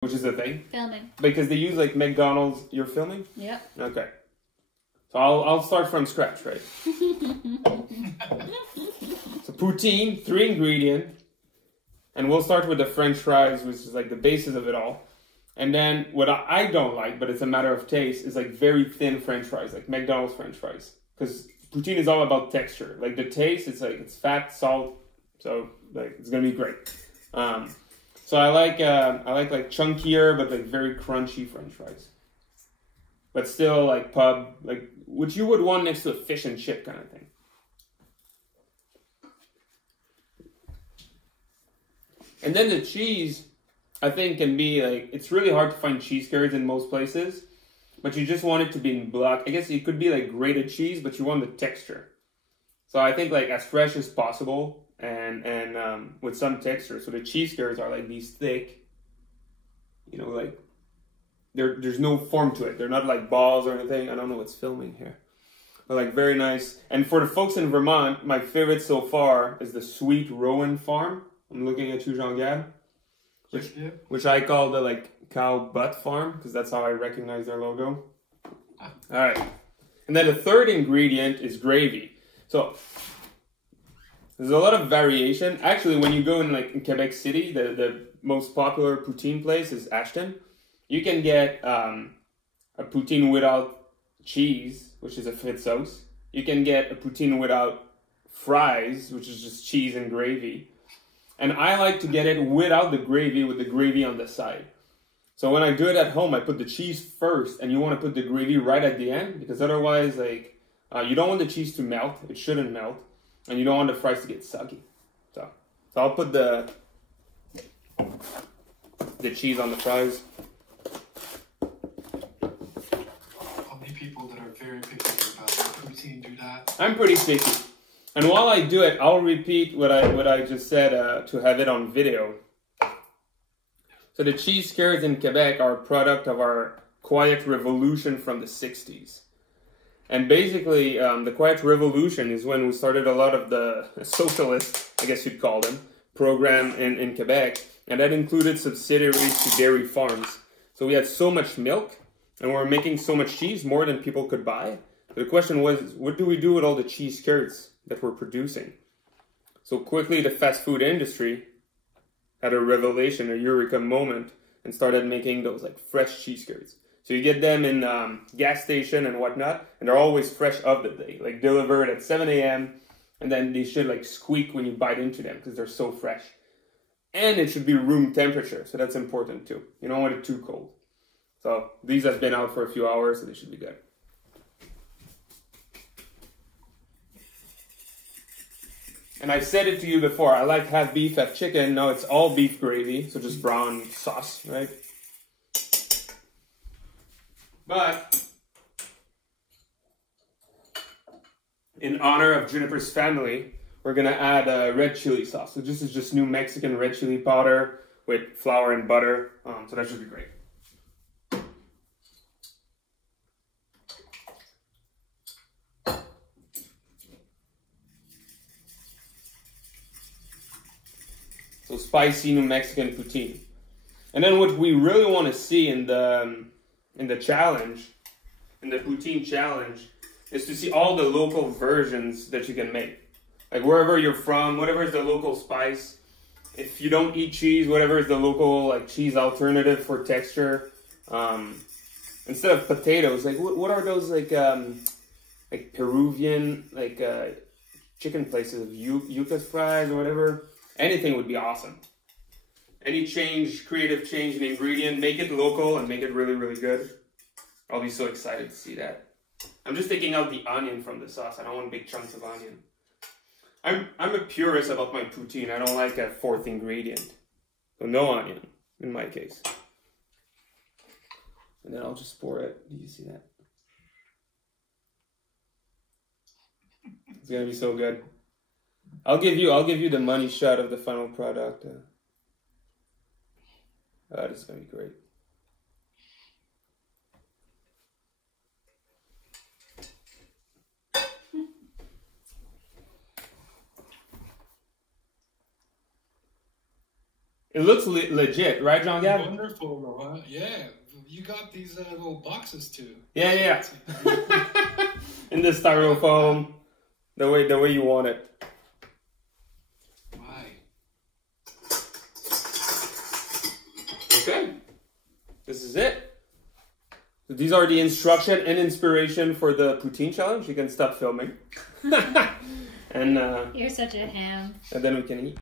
Which is the thing? Filming. Because they use like McDonald's. You're filming? Yep. Okay. So I'll start from scratch, right? So poutine, 3 ingredients. And we'll start with the French fries, which is like the basis of it all. And then what I don't like, but it's a matter of taste, is like very thin French fries, like McDonald's French fries. Because poutine is all about texture. Like the taste, it's like it's fat, salt, so like it's gonna be great. So I like chunkier but like very crunchy French fries, but still like pub, like which you would want next to a fish and chip kind of thing. And then the cheese, I think, can be like, it's really hard to find cheese curds in most places, but you just want it to be in block. I guess it could be like grated cheese, but you want the texture. So I think like as fresh as possible and with some texture. So the cheese curds are like these thick, you know, like there's no form to it. They're not like balls or anything. I don't know what's filming here. But like very nice. And for the folks in Vermont, my favorite so far is the Sweet Rowan Farm. I'm looking at you, Jean-Gab. Which I call the like cow butt farm, because that's how I recognize their logo. All right. And then the third ingredient is gravy. So there's a lot of variation. Actually, when you go in Quebec City, the most popular poutine place is Ashton. You can get a poutine without cheese, which is a frit sauce. You can get a poutine without fries, which is just cheese and gravy. And I like to get it without the gravy, with the gravy on the side. So when I do it at home, I put the cheese first, and you want to put the gravy right at the end, because otherwise, like, you don't want the cheese to melt. It shouldn't melt. And you don't want the fries to get soggy. So I'll put the cheese on the fries. How many people that are very picky about poutine do that? I'm pretty picky. And while I do it, I'll repeat what I just said to have it on video. So the cheese curds in Quebec are a product of our Quiet Revolution from the 60s. And basically, the Quiet Revolution is when we started a lot of the socialist, I guess you'd call them, program in Quebec. And that included subsidiaries to dairy farms. So we had so much milk, and we were making so much cheese, more than people could buy. The question was, what do we do with all the cheese curds that we're producing? So quickly the fast food industry had a revelation, a eureka moment, and started making those like fresh cheese curds. So you get them in gas station and whatnot, and they're always fresh of the day, like delivered at 7 a.m. And then they should like squeak when you bite into them because they're so fresh. And it should be room temperature, so that's important too. You don't want it too cold. So these have been out for a few hours, so they should be good. And I said it to you before, I like half beef, half chicken. No, it's all beef gravy, so just brown sauce, right? But in honor of Juniper's family, we're gonna add red chili sauce. So this is just New Mexican red chili powder with flour and butter. So that should be great. So spicy New Mexican poutine. And then what we really want to see in the challenge, in the poutine challenge, is to see all the local versions that you can make. Like wherever you're from, whatever is the local spice. If you don't eat cheese, whatever is the local like cheese alternative for texture. Instead of potatoes, like what are those like Peruvian like chicken places, yucas fries or whatever? Anything would be awesome. Any change, creative change in ingredient, make it local and make it really, really good. I'll be so excited to see that. I'm just taking out the onion from the sauce. I don't want big chunks of onion. I'm a purist about my poutine. I don't like a fourth ingredient. So no onion, in my case. And then I'll just pour it. Do you see that? It's gonna be so good. I'll give you the money shot of the final product. This is gonna be great. It looks legit, right, Jean Gab? Wonderful, Laurent. Yeah, you got these little boxes too. Yeah. In the styrofoam, the way you want it. Why? Okay, this is it. So these are the instruction and inspiration for the poutine challenge. You can stop filming. And You're such a ham. and then we can eat.